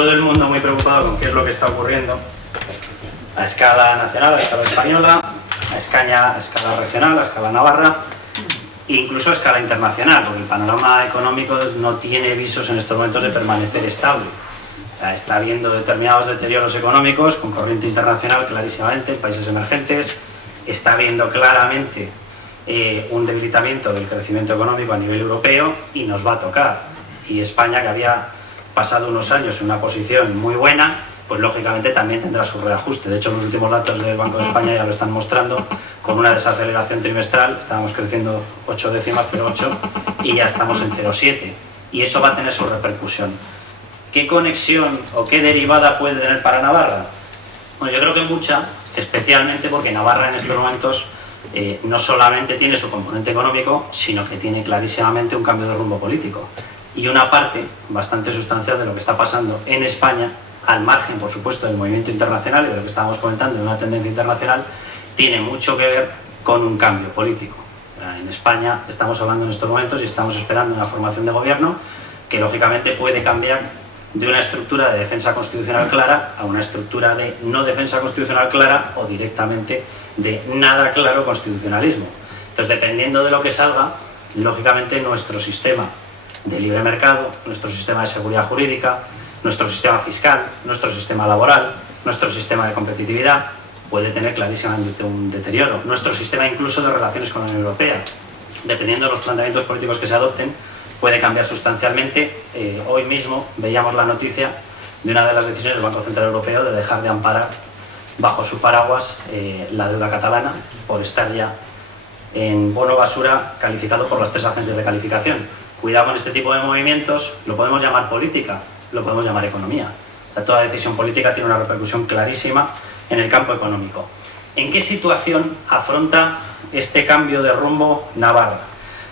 todo el mundo muy preocupado con qué es lo que está ocurriendo a escala nacional, a escala española, a escala regional, a escala navarra e incluso a escala internacional, porque el panorama económico no tiene visos en estos momentos de permanecer estable. Está habiendo determinados deterioros económicos con corriente internacional clarísimamente en países emergentes, está habiendo claramente un debilitamiento del crecimiento económico a nivel europeo y nos va a tocar. Y España, que había pasado unos años en una posición muy buena, pues lógicamente también tendrá su reajuste. De hecho, los últimos datos del Banco de España ya lo están mostrando, con una desaceleración trimestral, estábamos creciendo 8 décimas, 0,8, y ya estamos en 0,7. Y eso va a tener su repercusión. ¿Qué conexión o qué derivada puede tener para Navarra? Bueno, yo creo que mucha, especialmente porque Navarra en estos momentos no solamente tiene su componente económico, sino que tiene clarísimamente un cambio de rumbo político. Y una parte bastante sustancial de lo que está pasando en España, al margen, por supuesto, del movimiento internacional y de lo que estábamos comentando de una tendencia internacional, tiene mucho que ver con un cambio político. En España estamos hablando en estos momentos y estamos esperando una formación de gobierno que lógicamente puede cambiar de una estructura de defensa constitucional clara a una estructura de no defensa constitucional clara o directamente de nada claro constitucionalismo. Entonces, dependiendo de lo que salga, lógicamente nuestro sistema de libre mercado, nuestro sistema de seguridad jurídica, nuestro sistema fiscal, nuestro sistema laboral, nuestro sistema de competitividad puede tener clarísimamente un deterioro. Nuestro sistema incluso de relaciones con la Unión Europea, dependiendo de los planteamientos políticos que se adopten, puede cambiar sustancialmente. Hoy mismo veíamos la noticia de una de las decisiones del Banco Central Europeo de dejar de amparar bajo su paraguas la deuda catalana por estar ya en bono basura calificado por las 3 agencias de calificación. Cuidado con este tipo de movimientos, lo podemos llamar política, lo podemos llamar economía. Toda decisión política tiene una repercusión clarísima en el campo económico. ¿En qué situación afronta este cambio de rumbo Navarra?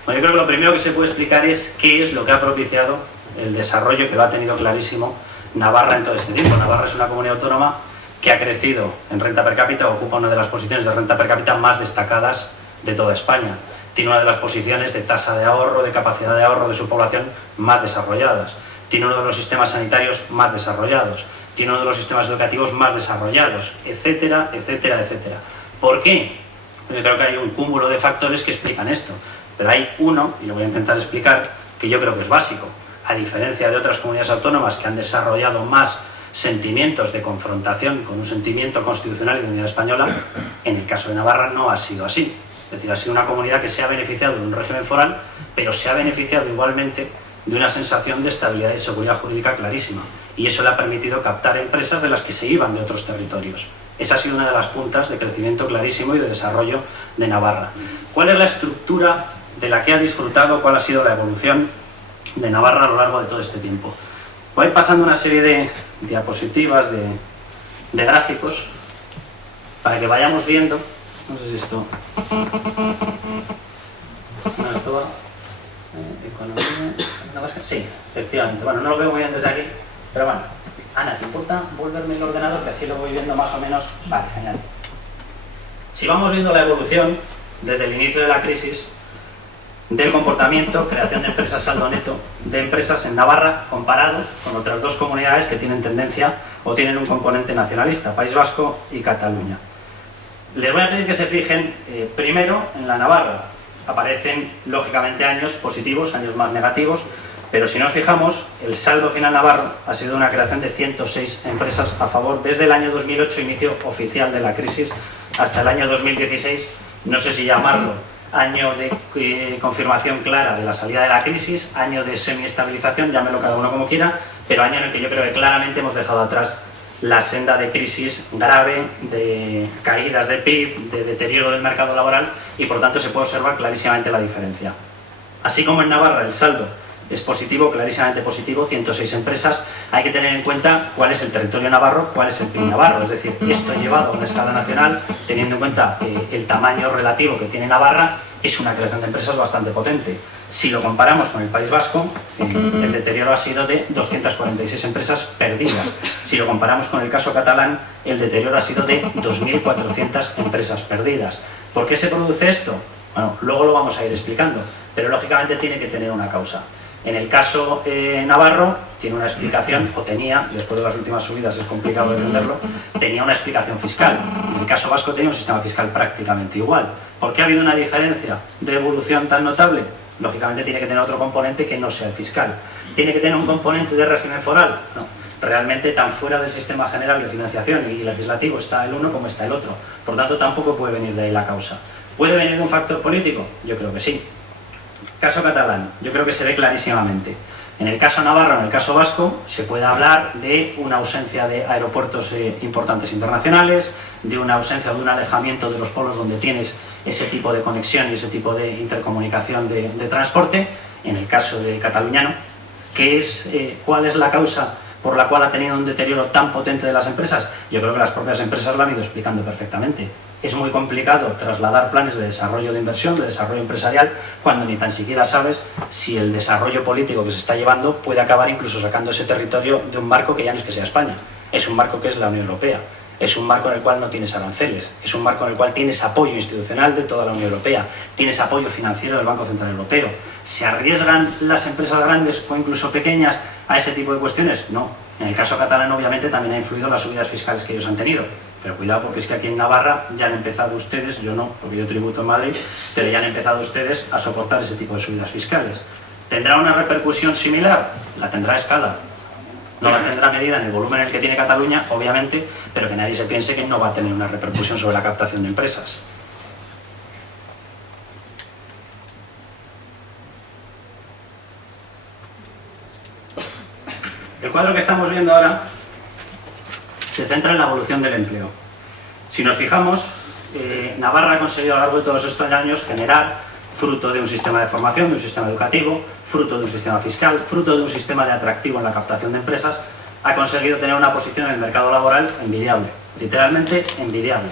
Bueno, yo creo que lo primero que se puede explicar es qué es lo que ha propiciado el desarrollo que lo ha tenido clarísimo Navarra en todo este tiempo. Navarra es una comunidad autónoma que ha crecido en renta per cápita, ocupa una de las posiciones de renta per cápita más destacadas de toda España. Tiene una de las posiciones de tasa de ahorro, de capacidad de ahorro de su población más desarrolladas. Tiene uno de los sistemas sanitarios más desarrollados. Tiene uno de los sistemas educativos más desarrollados, etcétera, etcétera, etcétera. ¿Por qué? Yo creo que hay un cúmulo de factores que explican esto. Pero hay uno, y lo voy a intentar explicar, que yo creo que es básico. A diferencia de otras comunidades autónomas que han desarrollado más sentimientos de confrontación con un sentimiento constitucional y de unidad española, en el caso de Navarra no ha sido así. Es decir, ha sido una comunidad que se ha beneficiado de un régimen foral, pero se ha beneficiado igualmente de una sensación de estabilidad y seguridad jurídica clarísima. Y eso le ha permitido captar empresas de las que se iban de otros territorios. Esa ha sido una de las puntas de crecimiento clarísimo y de desarrollo de Navarra. ¿Cuál es la estructura de la que ha disfrutado, cuál ha sido la evolución de Navarra a lo largo de todo este tiempo? Voy a ir pasando una serie de diapositivas, de gráficos, para que vayamos viendo. No sé si esto... No, esto va... economía... Sí, efectivamente. Bueno, no lo veo muy bien desde aquí, pero bueno. Ana, ¿te importa volverme el ordenador? Que así lo voy viendo más o menos. Vale, genial. Si vamos viendo la evolución desde el inicio de la crisis, del comportamiento, creación de empresas saldo neto, de empresas en Navarra, comparado con otras 2 comunidades que tienen tendencia o tienen un componente nacionalista, País Vasco y Cataluña. Les voy a pedir que se fijen primero en la Navarra. Aparecen, lógicamente, años positivos, años más negativos, pero si nos fijamos, el saldo final navarro ha sido una creación de 106 empresas a favor desde el año 2008, inicio oficial de la crisis, hasta el año 2016, no sé si llamarlo año de confirmación clara de la salida de la crisis, año de semiestabilización, llámelo cada uno como quiera, pero año en el que yo creo que claramente hemos dejado atrás la senda de crisis grave, de caídas de PIB, de deterioro del mercado laboral y por tanto se puede observar clarísimamente la diferencia. Así como en Navarra el saldo es positivo, clarísimamente positivo, 106 empresas, hay que tener en cuenta cuál es el territorio navarro, cuál es el PIB navarro, es decir, esto llevado a una escala nacional, teniendo en cuenta el tamaño relativo que tiene Navarra, es una creación de empresas bastante potente. Si lo comparamos con el País Vasco, el deterioro ha sido de 246 empresas perdidas. Si lo comparamos con el caso catalán, el deterioro ha sido de 2.400 empresas perdidas. ¿Por qué se produce esto? Bueno, luego lo vamos a ir explicando, pero lógicamente tiene que tener una causa. En el caso navarro, tiene una explicación, o tenía, después de las últimas subidas es complicado defenderlo, tenía una explicación fiscal. En el caso vasco tenía un sistema fiscal prácticamente igual. ¿Por qué ha habido una diferencia de evolución tan notable? Lógicamente tiene que tener otro componente que no sea el fiscal. ¿Tiene que tener un componente de régimen foral? No. Realmente tan fuera del sistema general de financiación y legislativo está el uno como está el otro. Por tanto, tampoco puede venir de ahí la causa. ¿Puede venir de un factor político? Yo creo que sí. Caso catalán, yo creo que se ve clarísimamente. En el caso navarro, en el caso vasco, se puede hablar de una ausencia de aeropuertos importantes internacionales, de una ausencia o de un alejamiento de los polos donde tienes ese tipo de conexión y ese tipo de intercomunicación de transporte. En el caso de cataluñano, ¿cuál es la causa por la cual ha tenido un deterioro tan potente de las empresas? Yo creo que las propias empresas lo han ido explicando perfectamente. Es muy complicado trasladar planes de desarrollo de inversión, de desarrollo empresarial, cuando ni tan siquiera sabes si el desarrollo político que se está llevando puede acabar incluso sacando ese territorio de un marco que ya no es que sea España, es un marco que es la Unión Europea, es un marco en el cual no tienes aranceles, es un marco en el cual tienes apoyo institucional de toda la Unión Europea, tienes apoyo financiero del Banco Central Europeo. ¿Se arriesgan las empresas grandes o incluso pequeñas a ese tipo de cuestiones? No. En el caso catalán obviamente también ha influido las subidas fiscales que ellos han tenido. Pero cuidado, porque es que aquí en Navarra ya han empezado ustedes, yo no, porque yo tributo en Madrid, pero ya han empezado ustedes a soportar ese tipo de subidas fiscales. ¿Tendrá una repercusión similar? La tendrá a escala. No la tendrá medida en el volumen en el que tiene Cataluña, obviamente, pero que nadie se piense que no va a tener una repercusión sobre la captación de empresas. El cuadro que estamos viendo ahora se centra en la evolución del empleo. Si nos fijamos, Navarra ha conseguido a lo largo de todos estos años generar, fruto de un sistema de formación, de un sistema educativo, fruto de un sistema fiscal, fruto de un sistema de atractivo en la captación de empresas, ha conseguido tener una posición en el mercado laboral envidiable, literalmente envidiable.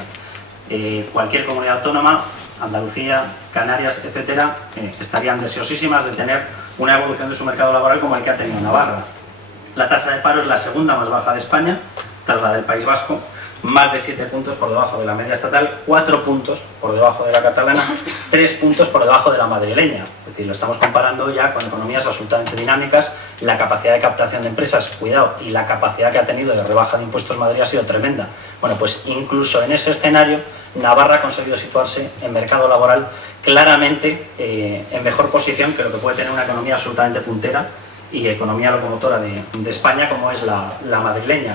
Cualquier comunidad autónoma, Andalucía, Canarias, etcétera, estarían deseosísimas de tener una evolución de su mercado laboral como el que ha tenido Navarra. La tasa de paro es la segunda más baja de España, tras la del País Vasco, más de 7 puntos por debajo de la media estatal, 4 puntos por debajo de la catalana, 3 puntos por debajo de la madrileña. Es decir, lo estamos comparando ya con economías absolutamente dinámicas. La capacidad de captación de empresas, cuidado, y la capacidad que ha tenido de rebaja de impuestos Madrid ha sido tremenda. Bueno, pues incluso en ese escenario, Navarra ha conseguido situarse en mercado laboral claramente en mejor posición que lo que puede tener una economía absolutamente puntera y economía locomotora de España como es la madrileña.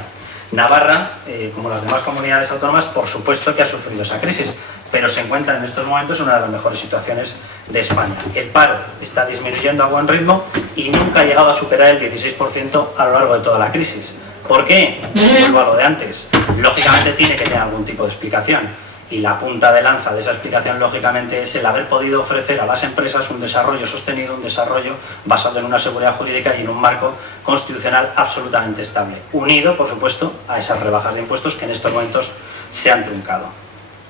Navarra, como las demás comunidades autónomas, por supuesto que ha sufrido esa crisis, pero se encuentra en estos momentos en una de las mejores situaciones de España. El paro está disminuyendo a buen ritmo y nunca ha llegado a superar el 16% a lo largo de toda la crisis. ¿Por qué? Vuelvo a lo de antes. Lógicamente tiene que tener algún tipo de explicación. Y la punta de lanza de esa explicación, lógicamente, es el haber podido ofrecer a las empresas un desarrollo sostenido, un desarrollo basado en una seguridad jurídica y en un marco constitucional absolutamente estable, unido, por supuesto, a esas rebajas de impuestos que en estos momentos se han truncado.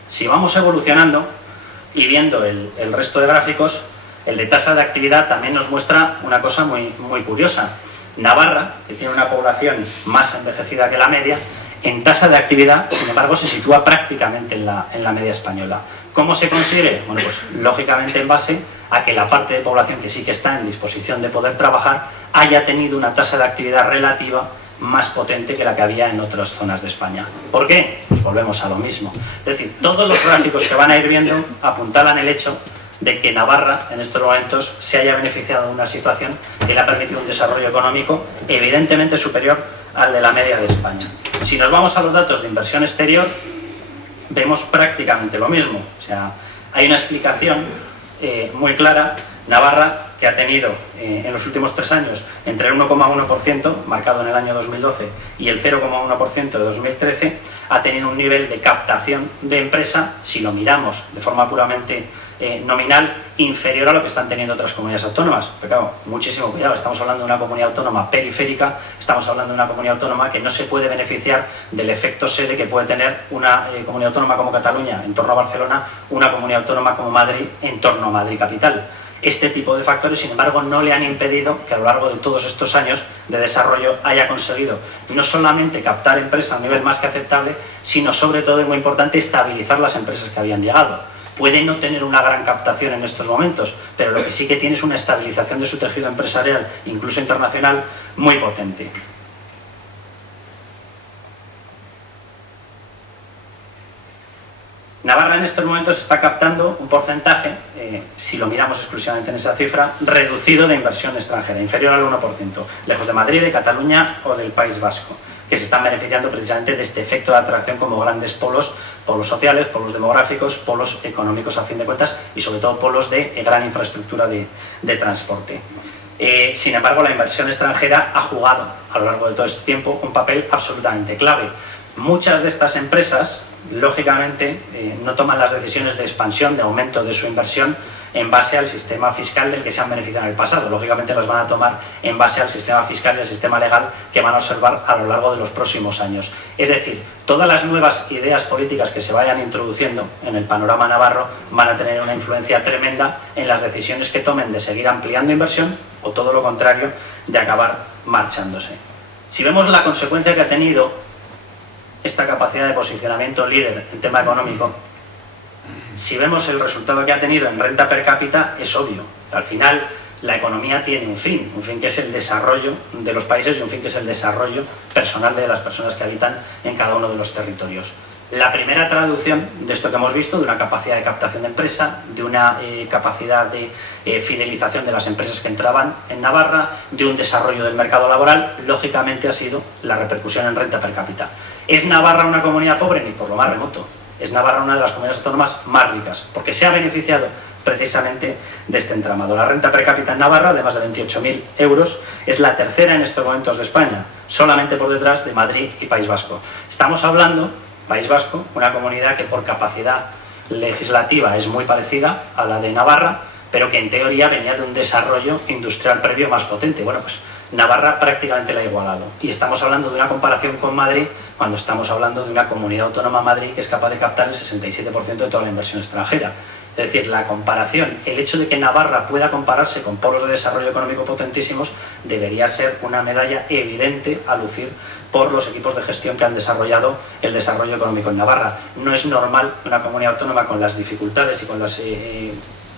Si vamos evolucionando y viendo el resto de gráficos, el de tasa de actividad también nos muestra una cosa muy curiosa. Navarra, que tiene una población más envejecida que la media, en tasa de actividad, sin embargo, se sitúa prácticamente en la media española. ¿Cómo se consigue? Bueno, pues lógicamente en base a que la parte de población que sí que está en disposición de poder trabajar haya tenido una tasa de actividad relativa más potente que la que había en otras zonas de España. ¿Por qué? Pues volvemos a lo mismo. Es decir, todos los gráficos que van a ir viendo apuntalan el hecho de que Navarra en estos momentos se haya beneficiado de una situación que le ha permitido un desarrollo económico evidentemente superior al de la media de España. Si nos vamos a los datos de inversión exterior, vemos prácticamente lo mismo. O sea, hay una explicación muy clara. Navarra, que ha tenido en los últimos 3 años entre el 1,1%, marcado en el año 2012, y el 0,1% de 2013, ha tenido un nivel de captación de empresa, si lo miramos de forma puramente nominal, inferior a lo que están teniendo otras comunidades autónomas. Pero claro, muchísimo cuidado, estamos hablando de una comunidad autónoma periférica, estamos hablando de una comunidad autónoma que no se puede beneficiar del efecto sede que puede tener una comunidad autónoma como Cataluña en torno a Barcelona, una comunidad autónoma como Madrid en torno a Madrid capital. Este tipo de factores, sin embargo, no le han impedido que a lo largo de todos estos años de desarrollo haya conseguido no solamente captar empresas a un nivel más que aceptable, sino sobre todo, y muy importante, estabilizar las empresas que habían llegado. Puede no tener una gran captación en estos momentos, pero lo que sí que tiene es una estabilización de su tejido empresarial, incluso internacional, muy potente. Navarra en estos momentos está captando un porcentaje, si lo miramos exclusivamente en esa cifra, reducido de inversión extranjera, inferior al 1%, lejos de Madrid, de Cataluña o del País Vasco, que se están beneficiando precisamente de este efecto de atracción como grandes polos sociales, polos demográficos, polos económicos a fin de cuentas y sobre todo polos de gran infraestructura de transporte. Sin embargo, la inversión extranjera ha jugado a lo largo de todo este tiempo un papel absolutamente clave. Muchas de estas empresas, lógicamente, no toman las decisiones de expansión, de aumento de su inversión en base al sistema fiscal del que se han beneficiado en el pasado. Lógicamente las van a tomar en base al sistema fiscal y al sistema legal que van a observar a lo largo de los próximos años. Es decir, todas las nuevas ideas políticas que se vayan introduciendo en el panorama navarro van a tener una influencia tremenda en las decisiones que tomen de seguir ampliando inversión o todo lo contrario, de acabar marchándose. Si vemos la consecuencia que ha tenido esta capacidad de posicionamiento líder en tema económico, si vemos el resultado que ha tenido en renta per cápita, es obvio. Al final, la economía tiene un fin que es el desarrollo de los países y un fin que es el desarrollo personal de las personas que habitan en cada uno de los territorios. La primera traducción de esto que hemos visto, de una capacidad de captación de empresa, de una capacidad de fidelización de las empresas que entraban en Navarra, de un desarrollo del mercado laboral, lógicamente ha sido la repercusión en renta per cápita. ¿Es Navarra una comunidad pobre? Ni por lo más remoto. Es Navarra una de las comunidades autónomas más ricas, porque se ha beneficiado precisamente de este entramado. La renta per cápita en Navarra, de más de 28.000 euros, es la tercera en estos momentos de España, solamente por detrás de Madrid y País Vasco. Estamos hablando, País Vasco, una comunidad que por capacidad legislativa es muy parecida a la de Navarra, pero que en teoría venía de un desarrollo industrial previo más potente. Bueno, pues Navarra prácticamente la ha igualado. Y estamos hablando de una comparación con Madrid cuando estamos hablando de una comunidad autónoma, Madrid, que es capaz de captar el 67% de toda la inversión extranjera. Es decir, la comparación, el hecho de que Navarra pueda compararse con polos de desarrollo económico potentísimos, debería ser una medalla evidente a lucir por los equipos de gestión que han desarrollado el desarrollo económico en Navarra. No es normal que una comunidad autónoma con las dificultades y con los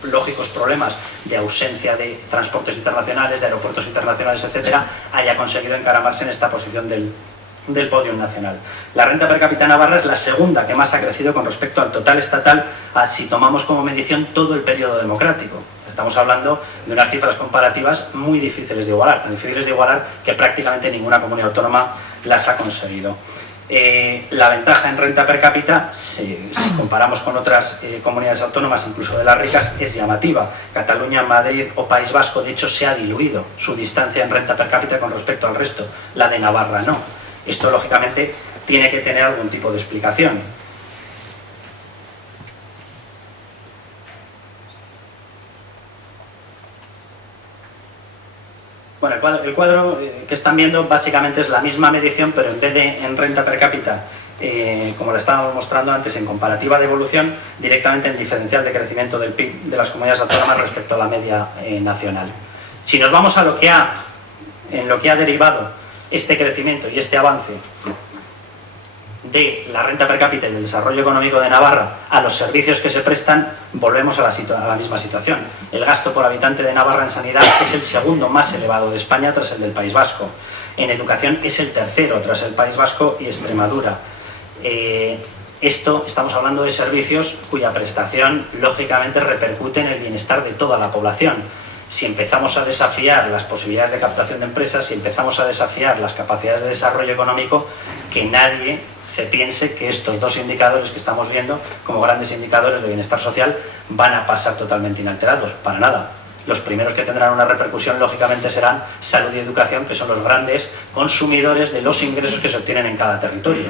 lógicos problemas de ausencia de transportes internacionales, de aeropuertos internacionales, etcétera, haya conseguido encaramarse en esta posición del podio nacional. La renta per cápita navarra es la segunda que más ha crecido con respecto al total estatal, si tomamos como medición todo el periodo democrático. Estamos hablando de unas cifras comparativas muy difíciles de igualar, tan difíciles de igualar que prácticamente ninguna comunidad autónoma las ha conseguido. La ventaja en renta per cápita, si comparamos con otras comunidades autónomas, incluso de las ricas, es llamativa. Cataluña, Madrid o País Vasco, de hecho, se ha diluido su distancia en renta per cápita con respecto al resto. La de Navarra no. Esto, lógicamente, tiene que tener algún tipo de explicación. Bueno, el cuadro que están viendo básicamente es la misma medición, pero en vez de en renta per cápita, como la estábamos mostrando antes, en comparativa de evolución, directamente en diferencial de crecimiento del PIB de las comunidades autónomas respecto a la media nacional. Si nos vamos a en lo que ha derivado este crecimiento y este avance de la renta per cápita y del desarrollo económico de Navarra a los servicios que se prestan, volvemos a la misma situación. El gasto por habitante de Navarra en sanidad es el segundo más elevado de España tras el del País Vasco. En educación es el tercero tras el País Vasco y Extremadura. Estamos hablando de servicios cuya prestación lógicamente repercute en el bienestar de toda la población. Si empezamos a desafiar las posibilidades de captación de empresas, si empezamos a desafiar las capacidades de desarrollo económico, que nadie se piense que estos dos indicadores que estamos viendo como grandes indicadores de bienestar social van a pasar totalmente inalterados, para nada. Los primeros que tendrán una repercusión lógicamente serán salud y educación, que son los grandes consumidores de los ingresos que se obtienen en cada territorio.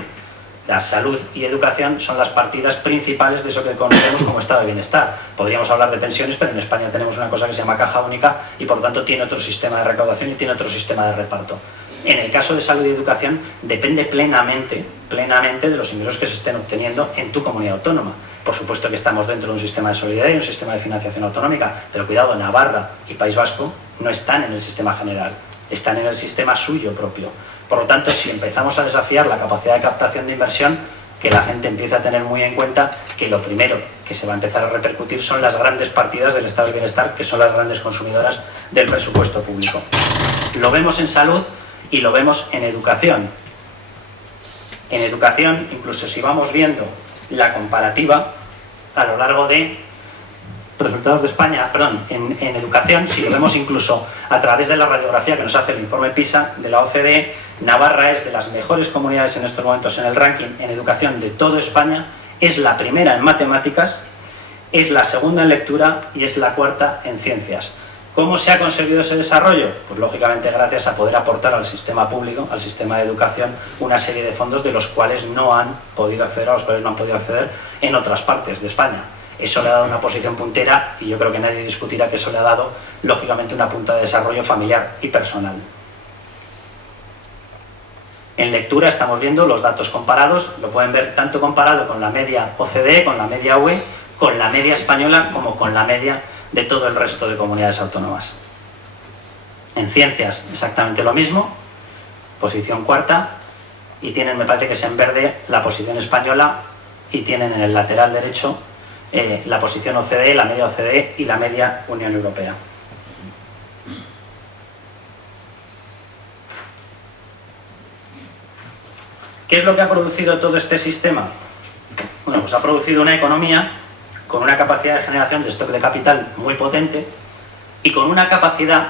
La salud y educación son las partidas principales de eso que conocemos como estado de bienestar. Podríamos hablar de pensiones, pero en España tenemos una cosa que se llama caja única y por lo tanto tiene otro sistema de recaudación y tiene otro sistema de reparto. En el caso de salud y educación depende plenamente de los ingresos que se estén obteniendo en tu comunidad autónoma. Por supuesto que estamos dentro de un sistema de solidaridad y un sistema de financiación autonómica, pero cuidado, Navarra y País Vasco no están en el sistema general, están en el sistema suyo propio. Por lo tanto, si empezamos a desafiar la capacidad de captación de inversión, que la gente empiece a tener muy en cuenta que lo primero que se va a empezar a repercutir son las grandes partidas del estado del bienestar, que son las grandes consumidoras del presupuesto público. Lo vemos en salud y lo vemos en educación. En educación, incluso si vamos viendo la comparativa a lo largo de resultados de España, en educación, si lo vemos incluso a través de la radiografía que nos hace el informe PISA de la OCDE, Navarra es de las mejores comunidades en estos momentos en el ranking en educación de toda España, es la primera en matemáticas, es la segunda en lectura y es la cuarta en ciencias. ¿Cómo se ha conseguido ese desarrollo? Pues lógicamente gracias a poder aportar al sistema público, al sistema de educación, una serie de fondos de los cuales no han podido acceder, a los cuales no han podido acceder en otras partes de España. Eso le ha dado una posición puntera y yo creo que nadie discutirá que eso le ha dado, lógicamente, una punta de desarrollo familiar y personal. En lectura estamos viendo los datos comparados, lo pueden ver tanto comparado con la media OCDE, con la media UE, con la media española, como con la media de todo el resto de comunidades autónomas. En ciencias exactamente lo mismo, posición cuarta, y tienen, me parece que es en verde, la posición española, y tienen en el lateral derecho la posición OCDE, la media OCDE y la media Unión Europea. ¿Qué es lo que ha producido todo este sistema? Bueno, pues ha producido una economía con una capacidad de generación de stock de capital muy potente y con una capacidad...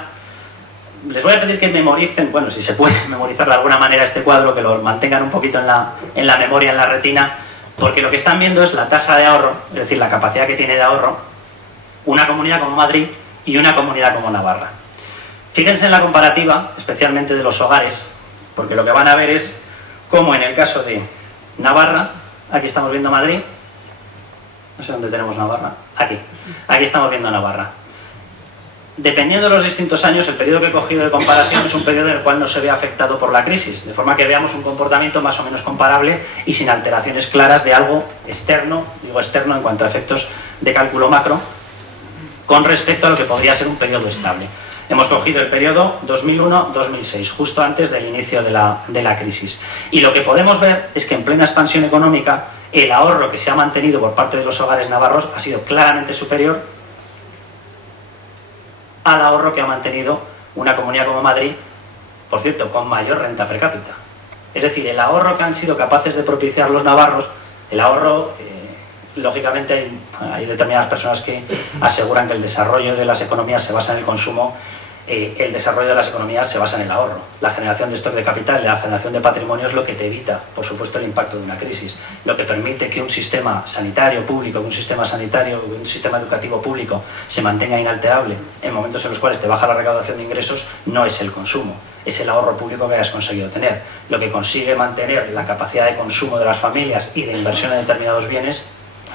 Les voy a pedir que memoricen, bueno, si se puede memorizar de alguna manera este cuadro, que lo mantengan un poquito en la memoria, en la retina, porque lo que están viendo es la tasa de ahorro, es decir, la capacidad que tiene de ahorro una comunidad como Madrid y una comunidad como Navarra. Fíjense en la comparativa, especialmente de los hogares, porque lo que van a ver es cómo en el caso de Navarra, aquí estamos viendo Madrid, no sé dónde tenemos Navarra, aquí estamos viendo Navarra. Dependiendo de los distintos años, el periodo que he cogido de comparación es un periodo en el cual no se ve afectado por la crisis, de forma que veamos un comportamiento más o menos comparable y sin alteraciones claras de algo externo, digo externo en cuanto a efectos de cálculo macro, con respecto a lo que podría ser un periodo estable. Hemos cogido el periodo 2001-2006, justo antes del inicio de la crisis. Y lo que podemos ver es que en plena expansión económica, el ahorro que se ha mantenido por parte de los hogares navarros ha sido claramente superior al ahorro que ha mantenido una comunidad como Madrid, por cierto, con mayor renta per cápita. Es decir, el ahorro que han sido capaces de propiciar los navarros, el ahorro, lógicamente hay determinadas personas que aseguran que el desarrollo de las economías se basa en el consumo, el desarrollo de las economías se basa en el ahorro. La generación de stock de capital y la generación de patrimonio es lo que te evita, por supuesto, el impacto de una crisis. Lo que permite que un sistema sanitario público, un sistema educativo público se mantenga inalterable en momentos en los cuales te baja la recaudación de ingresos, no es el consumo, es el ahorro público que hayas conseguido tener. Lo que consigue mantener la capacidad de consumo de las familias y de inversión en determinados bienes,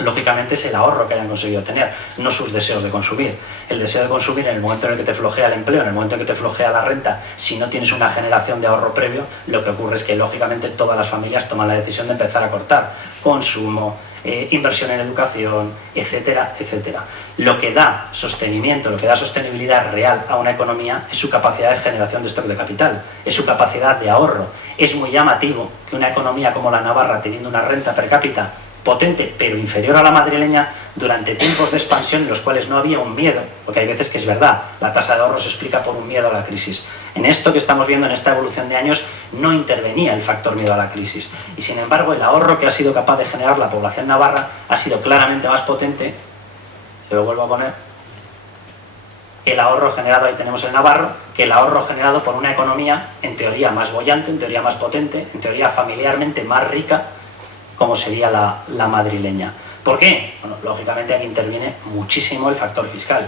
lógicamente, es el ahorro que hayan conseguido tener, no sus deseos de consumir. El deseo de consumir en el momento en el que te flojea el empleo, en el momento en que te flojea la renta, si no tienes una generación de ahorro previo, lo que ocurre es que lógicamente todas las familias toman la decisión de empezar a cortar consumo, inversión en educación, etcétera, etcétera. Lo que da sostenimiento, lo que da sostenibilidad real a una economía es su capacidad de generación de stock de capital, es su capacidad de ahorro. Es muy llamativo que una economía como la Navarra, teniendo una renta per cápita potente pero inferior a la madrileña, durante tiempos de expansión en los cuales no había un miedo, porque hay veces que es verdad, la tasa de ahorro se explica por un miedo a la crisis. En esto que estamos viendo, en esta evolución de años, no intervenía el factor miedo a la crisis, y sin embargo el ahorro que ha sido capaz de generar la población navarra ha sido claramente más potente, se lo vuelvo a poner, que el ahorro generado, ahí tenemos el navarro, que el ahorro generado por una economía en teoría más boyante, en teoría más potente, en teoría familiarmente más rica, como sería la madrileña. ¿Por qué? Bueno, lógicamente aquí interviene muchísimo el factor fiscal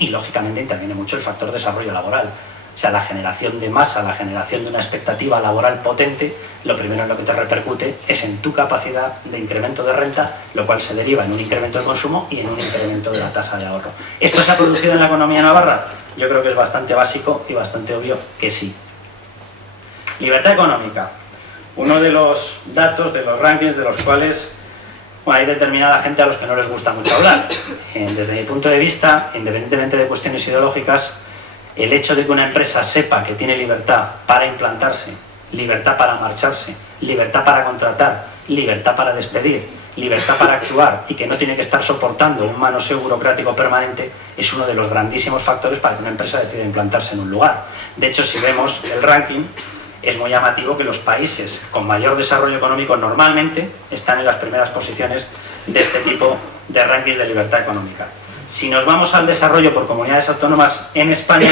y lógicamente interviene mucho el factor desarrollo laboral. O sea, la generación de masa, la generación de una expectativa laboral potente, lo primero en lo que te repercute es en tu capacidad de incremento de renta, lo cual se deriva en un incremento de consumo y en un incremento de la tasa de ahorro. ¿Esto se ha producido en la economía navarra? Yo creo que es bastante básico y bastante obvio que sí. Libertad económica. Uno de los datos, de los rankings de los cuales hay determinada gente a los que no les gusta mucho hablar. Desde mi punto de vista, independientemente de cuestiones ideológicas, el hecho de que una empresa sepa que tiene libertad para implantarse, libertad para marcharse, libertad para contratar libertad para despedir, libertad para actuar y que no tiene que estar soportando un manoseo burocrático permanente, es uno de los grandísimos factores para que una empresa decida implantarse en un lugar. De hecho, si vemos el ranking, es muy llamativo que los países con mayor desarrollo económico normalmente están en las primeras posiciones de este tipo de rankings de libertad económica. Si nos vamos al desarrollo por comunidades autónomas en España,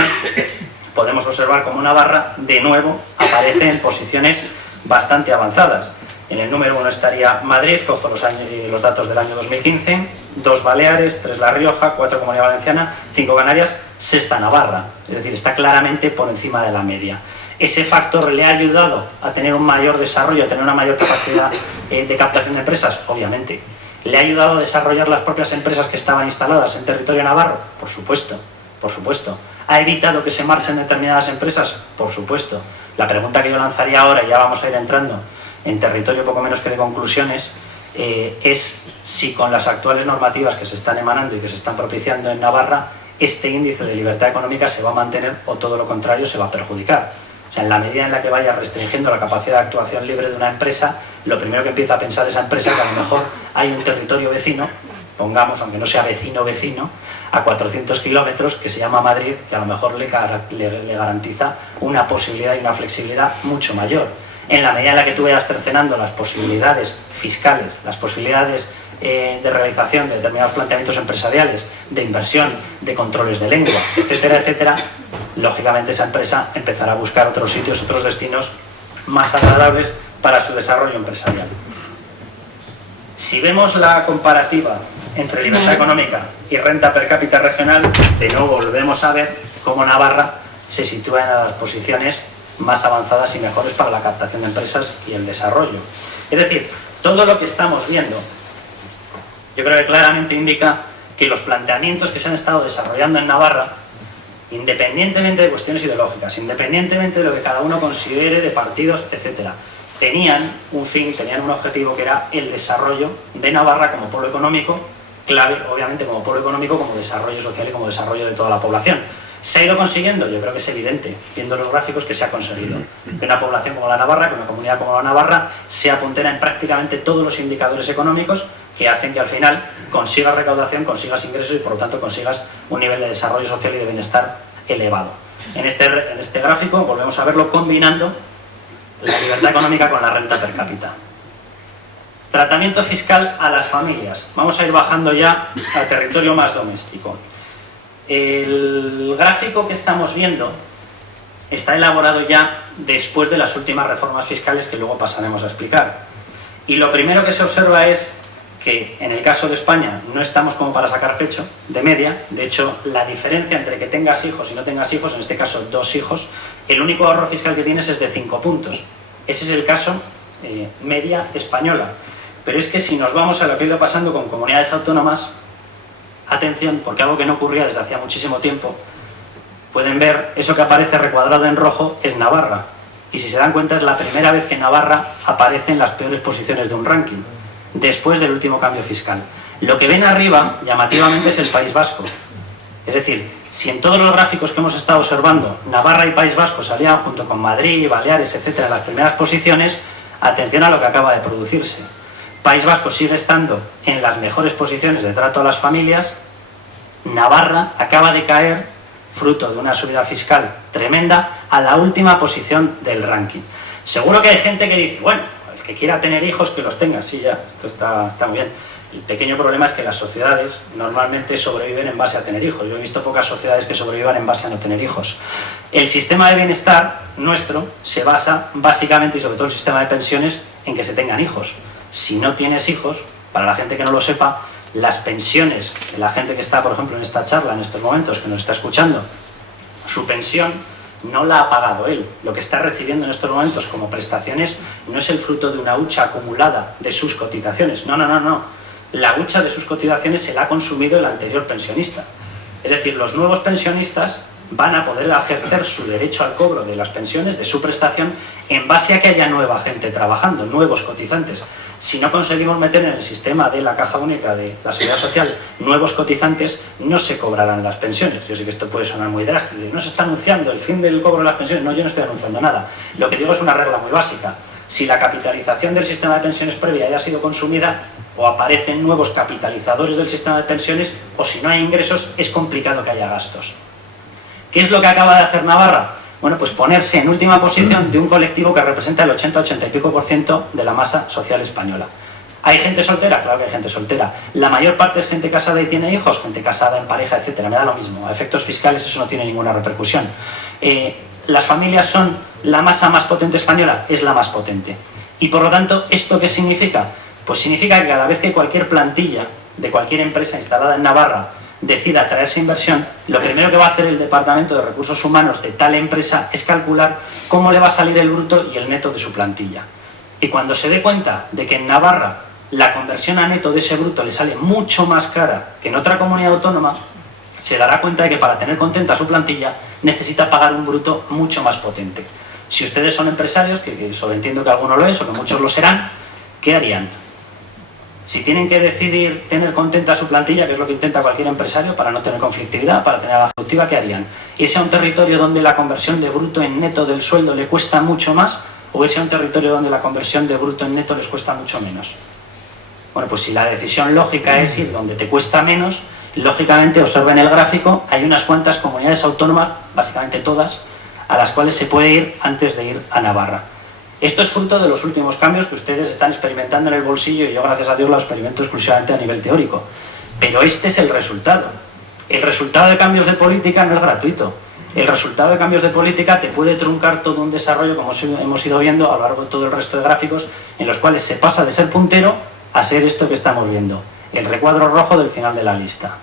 podemos observar cómo Navarra, de nuevo, aparece en posiciones bastante avanzadas. En el número 1 estaría Madrid, cojo los datos del año 2015, 2 Baleares, 3 La Rioja, 4 Comunidad Valenciana, 5 Canarias, 6 Navarra. Es decir, está claramente por encima de la media. Ese factor le ha ayudado a tener un mayor desarrollo, a tener una mayor capacidad de captación de empresas, obviamente. ¿Le ha ayudado a desarrollar las propias empresas que estaban instaladas en territorio navarro? Por supuesto, por supuesto. ¿Ha evitado que se marchen determinadas empresas? Por supuesto. La pregunta que yo lanzaría ahora, y ya vamos a ir entrando en territorio poco menos que de conclusiones, es si con las actuales normativas que se están emanando y que se están propiciando en Navarra, este índice de libertad económica se va a mantener o todo lo contrario se va a perjudicar. O sea, en la medida en la que vaya restringiendo la capacidad de actuación libre de una empresa, lo primero que empieza a pensar esa empresa es que a lo mejor hay un territorio vecino, pongamos, aunque no sea vecino, a 400 kilómetros, que se llama Madrid, que a lo mejor le garantiza una posibilidad y una flexibilidad mucho mayor. En la medida en la que tú vayas cercenando las posibilidades fiscales, las posibilidades de realización de determinados planteamientos empresariales, de inversión, de controles de lengua, etcétera, etcétera, lógicamente esa empresa empezará a buscar otros sitios, otros destinos más agradables para su desarrollo empresarial. Si vemos la comparativa entre libertad económica y renta per cápita regional, de nuevo volvemos a ver cómo Navarra se sitúa en las posiciones más avanzadas y mejores para la captación de empresas y el desarrollo. Es decir, todo lo que estamos viendo, yo creo que claramente indica que los planteamientos que se han estado desarrollando en Navarra, independientemente de cuestiones ideológicas, independientemente de lo que cada uno considere de partidos, etcétera, tenían un fin, tenían un objetivo que era el desarrollo de Navarra como polo económico, clave obviamente como polo económico, como desarrollo social y como desarrollo de toda la población. ¿Se ha ido consiguiendo? Yo creo que es evidente, viendo los gráficos, que se ha conseguido. Que una población como la Navarra, que una comunidad como la Navarra, sea puntera en prácticamente todos los indicadores económicos que hacen que al final consigas recaudación, consigas ingresos y por lo tanto consigas un nivel de desarrollo social y de bienestar elevado. En este gráfico volvemos a verlo combinando la libertad económica con la renta per cápita. Tratamiento fiscal a las familias. Vamos a ir bajando ya al territorio más doméstico. El gráfico que estamos viendo está elaborado ya después de las últimas reformas fiscales que luego pasaremos a explicar. Y lo primero que se observa es que en el caso de España no estamos como para sacar pecho de media. De hecho, la diferencia entre que tengas hijos y no tengas hijos, en este caso 2 hijos, el único ahorro fiscal que tienes es de 5 puntos. Ese es el caso media española. Pero es que si nos vamos a lo que ha ido pasando con comunidades autónomas, atención, porque algo que no ocurría desde hacía muchísimo tiempo, pueden ver, eso que aparece recuadrado en rojo es Navarra. Y si se dan cuenta es la primera vez que Navarra aparece en las peores posiciones de un ranking, después del último cambio fiscal. Lo que ven arriba, llamativamente, es el País Vasco. Es decir, si en todos los gráficos que hemos estado observando, Navarra y País Vasco salían junto con Madrid, Baleares, etcétera, en las primeras posiciones, atención a lo que acaba de producirse. País Vasco sigue estando en las mejores posiciones de trato a las familias. Navarra acaba de caer, fruto de una subida fiscal tremenda, a la última posición del ranking. Seguro que hay gente que dice, bueno, el que quiera tener hijos, que los tenga. Sí, ya, esto está muy bien. El pequeño problema es que las sociedades normalmente sobreviven en base a tener hijos. Yo he visto pocas sociedades que sobrevivan en base a no tener hijos. El sistema de bienestar nuestro se basa básicamente, y sobre todo el sistema de pensiones, en que se tengan hijos. Si no tienes hijos, para la gente que no lo sepa, las pensiones de la gente que está, por ejemplo, en esta charla, en estos momentos, que nos está escuchando, su pensión no la ha pagado él. Lo que está recibiendo en estos momentos como prestaciones no es el fruto de una hucha acumulada de sus cotizaciones. No. La hucha de sus cotizaciones se la ha consumido el anterior pensionista. Es decir, los nuevos pensionistas van a poder ejercer su derecho al cobro de las pensiones, de su prestación, en base a que haya nueva gente trabajando, nuevos cotizantes. Si no conseguimos meter en el sistema de la Caja Única de la Seguridad Social nuevos cotizantes, no se cobrarán las pensiones. Yo sé que esto puede sonar muy drástico. No se está anunciando el fin del cobro de las pensiones. No, yo no estoy anunciando nada. Lo que digo es una regla muy básica. si la capitalización del sistema de pensiones previa ya ha sido consumida, o aparecen nuevos capitalizadores del sistema de pensiones, o si no hay ingresos, es complicado que haya gastos. ¿Qué es lo que acaba de hacer Navarra? Bueno, pues ponerse en última posición de un colectivo que representa el 80 y pico % de la masa social española. ¿Hay gente soltera? Claro que hay gente soltera. La mayor parte es gente casada y tiene hijos, gente casada en pareja, etcétera. Me da lo mismo. A efectos fiscales eso no tiene ninguna repercusión. ¿Las familias son la masa más potente española? Es la más potente. Y por lo tanto, ¿esto qué significa? Pues significa que cada vez que cualquier plantilla de cualquier empresa instalada en Navarra decida traerse inversión, lo primero que va a hacer el Departamento de Recursos Humanos de tal empresa es calcular cómo le va a salir el bruto y el neto de su plantilla. Y cuando se dé cuenta de que en Navarra la conversión a neto de ese bruto le sale mucho más cara que en otra comunidad autónoma, se dará cuenta de que para tener contenta su plantilla necesita pagar un bruto mucho más potente. Si ustedes son empresarios, que solo entiendo que alguno lo es o que muchos lo serán, ¿qué harían? Si tienen que decidir tener contenta su plantilla, que es lo que intenta cualquier empresario para no tener conflictividad, para tener la productiva, ¿qué harían? ¿Irse a un territorio donde la conversión de bruto en neto del sueldo le cuesta mucho más o irse a un territorio donde la conversión de bruto en neto les cuesta mucho menos? Bueno, pues si la decisión lógica es ir donde te cuesta menos, lógicamente, observen el gráfico, hay unas cuantas comunidades autónomas, básicamente todas, a las cuales se puede ir antes de ir a Navarra. Esto es fruto de los últimos cambios que ustedes están experimentando en el bolsillo y yo, gracias a Dios, lo experimento exclusivamente a nivel teórico. Pero este es el resultado. El resultado de cambios de política no es gratuito. El resultado de cambios de política te puede truncar todo un desarrollo, como hemos ido viendo a lo largo de todo el resto de gráficos, en los cuales se pasa de ser puntero a ser esto que estamos viendo, el recuadro rojo del final de la lista.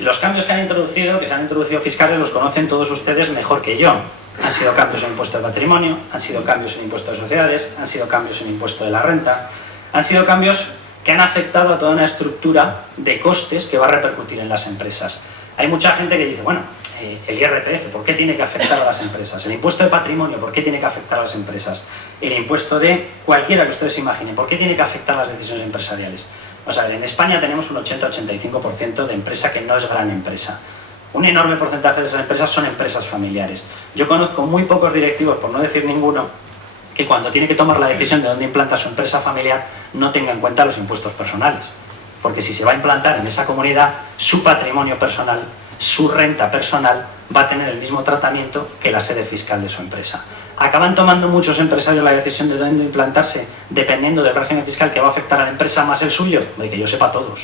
Los cambios que se han introducido fiscales, los conocen todos ustedes mejor que yo. Han sido cambios en impuesto de patrimonio, han sido cambios en impuesto de sociedades, han sido cambios en impuesto de la renta, han sido cambios que han afectado a toda una estructura de costes que va a repercutir en las empresas. Hay mucha gente que dice, bueno, el IRPF, ¿por qué tiene que afectar a las empresas? El impuesto de patrimonio, ¿por qué tiene que afectar a las empresas? El impuesto de cualquiera que ustedes imaginen, ¿por qué tiene que afectar a las decisiones empresariales? O sea, en España tenemos un 80-85% de empresa que no es gran empresa. Un enorme porcentaje de esas empresas son empresas familiares. Yo conozco muy pocos directivos, por no decir ninguno, que cuando tiene que tomar la decisión de dónde implanta su empresa familiar no tenga en cuenta los impuestos personales. Porque si se va a implantar en esa comunidad, su patrimonio personal, su renta personal va a tener el mismo tratamiento que la sede fiscal de su empresa. Acaban tomando muchos empresarios la decisión de dónde implantarse dependiendo del régimen fiscal que va a afectar a la empresa más el suyo, de que yo sepa todos.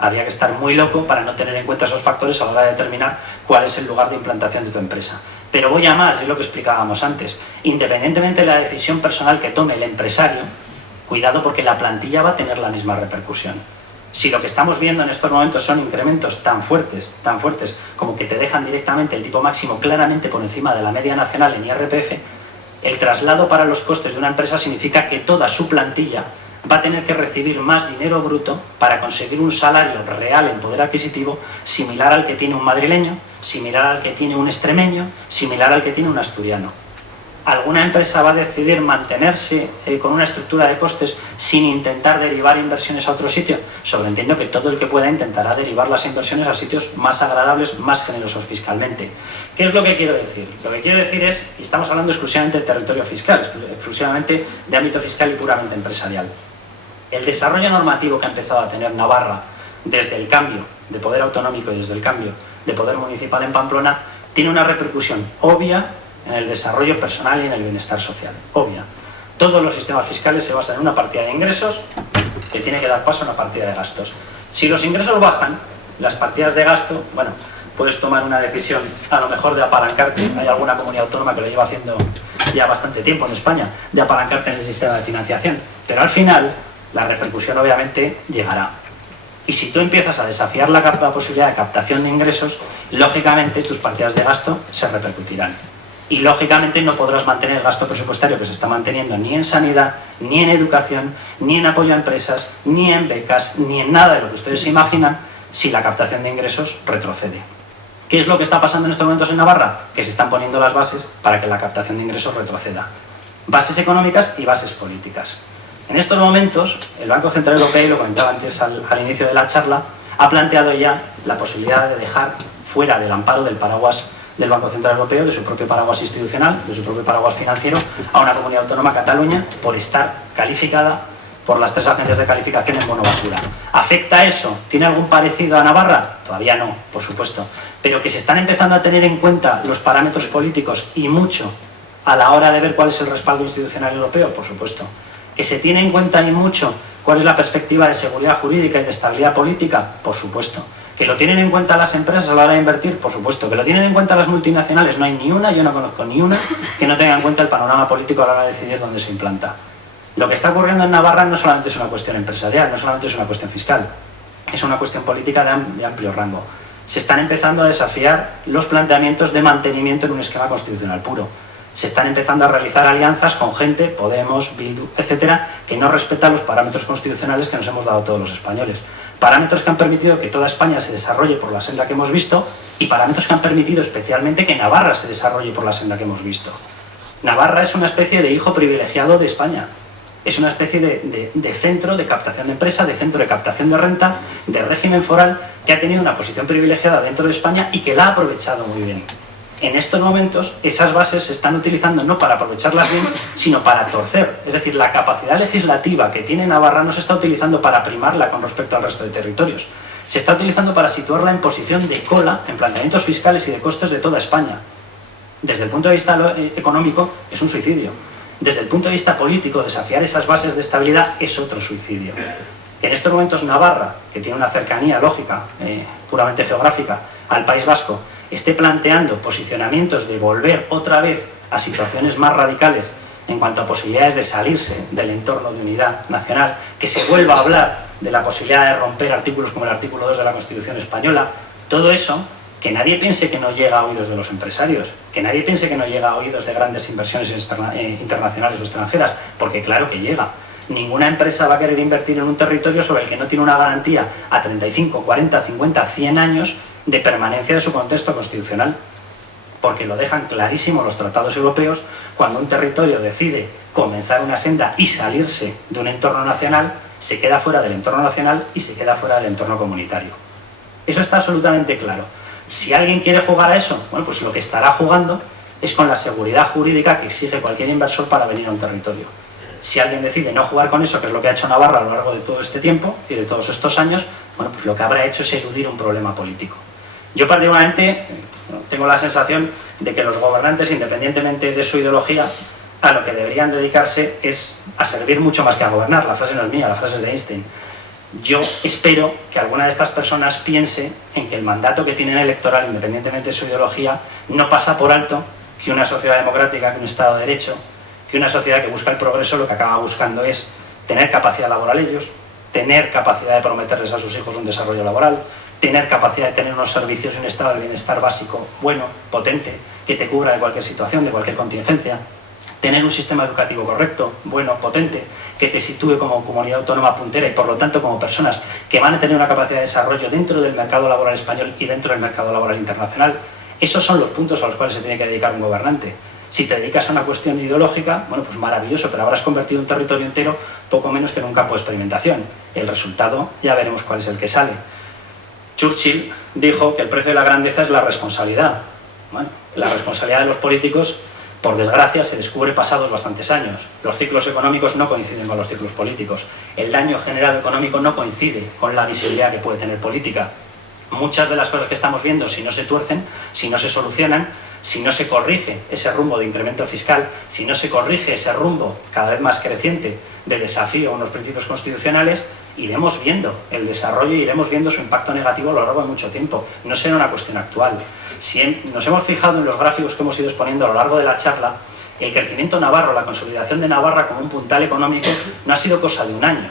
Habría que estar muy loco para no tener en cuenta esos factores a la hora de determinar cuál es el lugar de implantación de tu empresa. Pero voy a más, es lo que explicábamos antes. Independientemente de la decisión personal que tome el empresario, cuidado porque la plantilla va a tener la misma repercusión. Si lo que estamos viendo en estos momentos son incrementos tan fuertes como que te dejan directamente el tipo máximo claramente por encima de la media nacional en IRPF, el traslado para los costes de una empresa significa que toda su plantilla va a tener que recibir más dinero bruto para conseguir un salario real en poder adquisitivo similar al que tiene un madrileño, similar al que tiene un extremeño, similar al que tiene un asturiano. ¿Alguna empresa va a decidir mantenerse con una estructura de costes sin intentar derivar inversiones a otro sitio? Sobreentiendo que todo el que pueda intentará derivar las inversiones a sitios más agradables, más generosos fiscalmente. ¿Qué es lo que quiero decir? Lo que quiero decir es, y estamos hablando exclusivamente de territorio fiscal, exclusivamente de ámbito fiscal y puramente empresarial. El desarrollo normativo que ha empezado a tener Navarra desde el cambio de poder autonómico y desde el cambio de poder municipal en Pamplona tiene una repercusión obvia en el desarrollo personal y en el bienestar social. Obvia. Todos los sistemas fiscales se basan en una partida de ingresos que tiene que dar paso a una partida de gastos. Si los ingresos bajan, las partidas de gasto, bueno, puedes tomar una decisión a lo mejor de apalancarte. Hay alguna comunidad autónoma que lo lleva haciendo ya bastante tiempo en España, de apalancarte en el sistema de financiación. Pero al final, la repercusión obviamente llegará. Y si tú empiezas a desafiar la posibilidad de captación de ingresos, lógicamente tus partidas de gasto se repercutirán. Y lógicamente no podrás mantener el gasto presupuestario que se está manteniendo ni en sanidad, ni en educación, ni en apoyo a empresas, ni en becas, ni en nada de lo que ustedes se imaginan si la captación de ingresos retrocede. ¿Qué es lo que está pasando en estos momentos en Navarra? Que se están poniendo las bases para que la captación de ingresos retroceda. Bases económicas y bases políticas. En estos momentos, el Banco Central Europeo, y lo comentaba antes al inicio de la charla, ha planteado ya la posibilidad de dejar fuera del amparo del paraguas del Banco Central Europeo, de su propio paraguas institucional, de su propio paraguas financiero, a una comunidad autónoma, Cataluña, por estar calificada por las 3 agencias de calificación en bono basura. ¿Afecta eso? ¿Tiene algún parecido a Navarra? Todavía no, por supuesto. Pero que se están empezando a tener en cuenta los parámetros políticos y mucho a la hora de ver cuál es el respaldo institucional europeo, por supuesto. Que se tiene en cuenta y mucho cuál es la perspectiva de seguridad jurídica y de estabilidad política, por supuesto. ¿Que lo tienen en cuenta las empresas a la hora de invertir? Por supuesto. ¿Que lo tienen en cuenta las multinacionales? No hay ni una, yo no conozco ni una, que no tenga en cuenta el panorama político a la hora de decidir dónde se implanta. Lo que está ocurriendo en Navarra no solamente es una cuestión empresarial, no solamente es una cuestión fiscal, es una cuestión política de amplio rango. Se están empezando a desafiar los planteamientos de mantenimiento en un esquema constitucional puro. Se están empezando a realizar alianzas con gente, Podemos, Bildu, etcétera, que no respeta los parámetros constitucionales que nos hemos dado todos los españoles. Parámetros que han permitido que toda España se desarrolle por la senda que hemos visto y parámetros que han permitido especialmente que Navarra se desarrolle por la senda que hemos visto. Navarra es una especie de hijo privilegiado de España. Es una especie de centro de captación de empresa, de centro de captación de renta, de régimen foral, que ha tenido una posición privilegiada dentro de España y que la ha aprovechado muy bien. En estos momentos, esas bases se están utilizando no para aprovecharlas bien, sino para torcer. Es decir, la capacidad legislativa que tiene Navarra no se está utilizando para primarla con respecto al resto de territorios. Se está utilizando para situarla en posición de cola en planteamientos fiscales y de costes de toda España. Desde el punto de vista económico, es un suicidio. Desde el punto de vista político, desafiar esas bases de estabilidad es otro suicidio. En estos momentos Navarra, que tiene una cercanía lógica, puramente geográfica, al País Vasco, esté planteando posicionamientos de volver otra vez a situaciones más radicales en cuanto a posibilidades de salirse del entorno de unidad nacional, que se vuelva a hablar de la posibilidad de romper artículos como el artículo 2 de la Constitución española, todo eso, que nadie piense que no llega a oídos de los empresarios, que nadie piense que no llega a oídos de grandes inversiones internacionales o extranjeras, porque claro que llega. Ninguna empresa va a querer invertir en un territorio sobre el que no tiene una garantía a 35, 40, 50, 100 años de permanencia de su contexto constitucional, porque lo dejan clarísimo los tratados europeos. Cuando un territorio decide comenzar una senda y salirse de un entorno nacional, se queda fuera del entorno nacional y se queda fuera del entorno comunitario. Eso está absolutamente claro. Si alguien quiere jugar a eso, bueno, pues lo que estará jugando es con la seguridad jurídica que exige cualquier inversor para venir a un territorio. Si alguien decide no jugar con eso, que es lo que ha hecho Navarra a lo largo de todo este tiempo y de todos estos años, bueno, pues lo que habrá hecho es eludir un problema político. Yo particularmente tengo la sensación de que los gobernantes, independientemente de su ideología, a lo que deberían dedicarse es a servir mucho más que a gobernar. La frase no es mía, la frase es de Einstein. Yo espero que alguna de estas personas piense en que el mandato que tienen electoral, independientemente de su ideología, no pasa por alto que una sociedad democrática, que un Estado de Derecho, que una sociedad que busca el progreso, lo que acaba buscando es tener capacidad laboral ellos, tener capacidad de prometerles a sus hijos un desarrollo laboral, tener capacidad de tener unos servicios y un estado de bienestar básico bueno, potente, que te cubra de cualquier situación, de cualquier contingencia, tener un sistema educativo correcto, bueno, potente, que te sitúe como comunidad autónoma puntera y por lo tanto como personas que van a tener una capacidad de desarrollo dentro del mercado laboral español y dentro del mercado laboral internacional. Esos son los puntos a los cuales se tiene que dedicar un gobernante. Si te dedicas a una cuestión ideológica, bueno, pues maravilloso, pero habrás convertido un territorio entero poco menos que en un campo de experimentación. El resultado ya veremos cuál es el que sale. Churchill dijo que el precio de la grandeza es la responsabilidad. Bueno, la responsabilidad de los políticos, por desgracia, se descubre pasados bastantes años. Los ciclos económicos no coinciden con los ciclos políticos. El daño generado económico no coincide con la visibilidad que puede tener política. Muchas de las cosas que estamos viendo, si no se tuercen, si no se solucionan, si no se corrige ese rumbo de incremento fiscal, si no se corrige ese rumbo cada vez más creciente de desafío a unos principios constitucionales, iremos viendo el desarrollo y iremos viendo su impacto negativo a lo largo de mucho tiempo. No será una cuestión actual. Si nos hemos fijado en los gráficos que hemos ido exponiendo a lo largo de la charla, el crecimiento navarro, la consolidación de Navarra como un puntal económico no ha sido cosa de un año.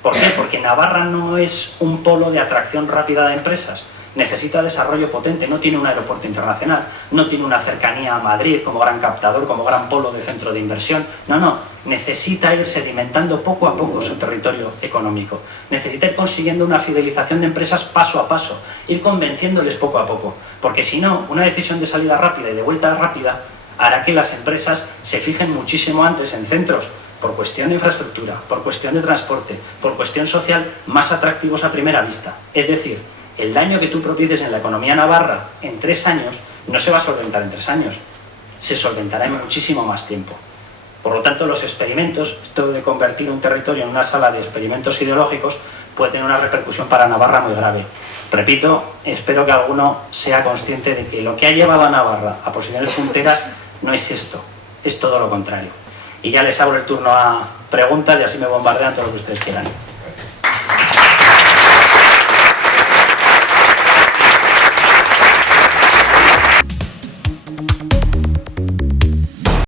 ¿Por qué? Porque Navarra no es un polo de atracción rápida de empresas. Necesita desarrollo potente, no tiene un aeropuerto internacional, no tiene una cercanía a Madrid como gran captador, como gran polo de centro de inversión. No, necesita ir sedimentando poco a poco su territorio económico. Necesita ir consiguiendo una fidelización de empresas paso a paso, ir convenciéndoles poco a poco. Porque si no, una decisión de salida rápida y de vuelta rápida hará que las empresas se fijen muchísimo antes en centros por cuestión de infraestructura, por cuestión de transporte, por cuestión social, más atractivos a primera vista. Es decir, el daño que tú propicies en la economía navarra en 3 años no se va a solventar en 3 años, se solventará en muchísimo más tiempo. Por lo tanto, los experimentos, esto de convertir un territorio en una sala de experimentos ideológicos, puede tener una repercusión para Navarra muy grave. Repito, espero que alguno sea consciente de que lo que ha llevado a Navarra a posiciones punteras no es esto, es todo lo contrario. Y ya les abro el turno a preguntas y así me bombardean todo lo que ustedes quieran.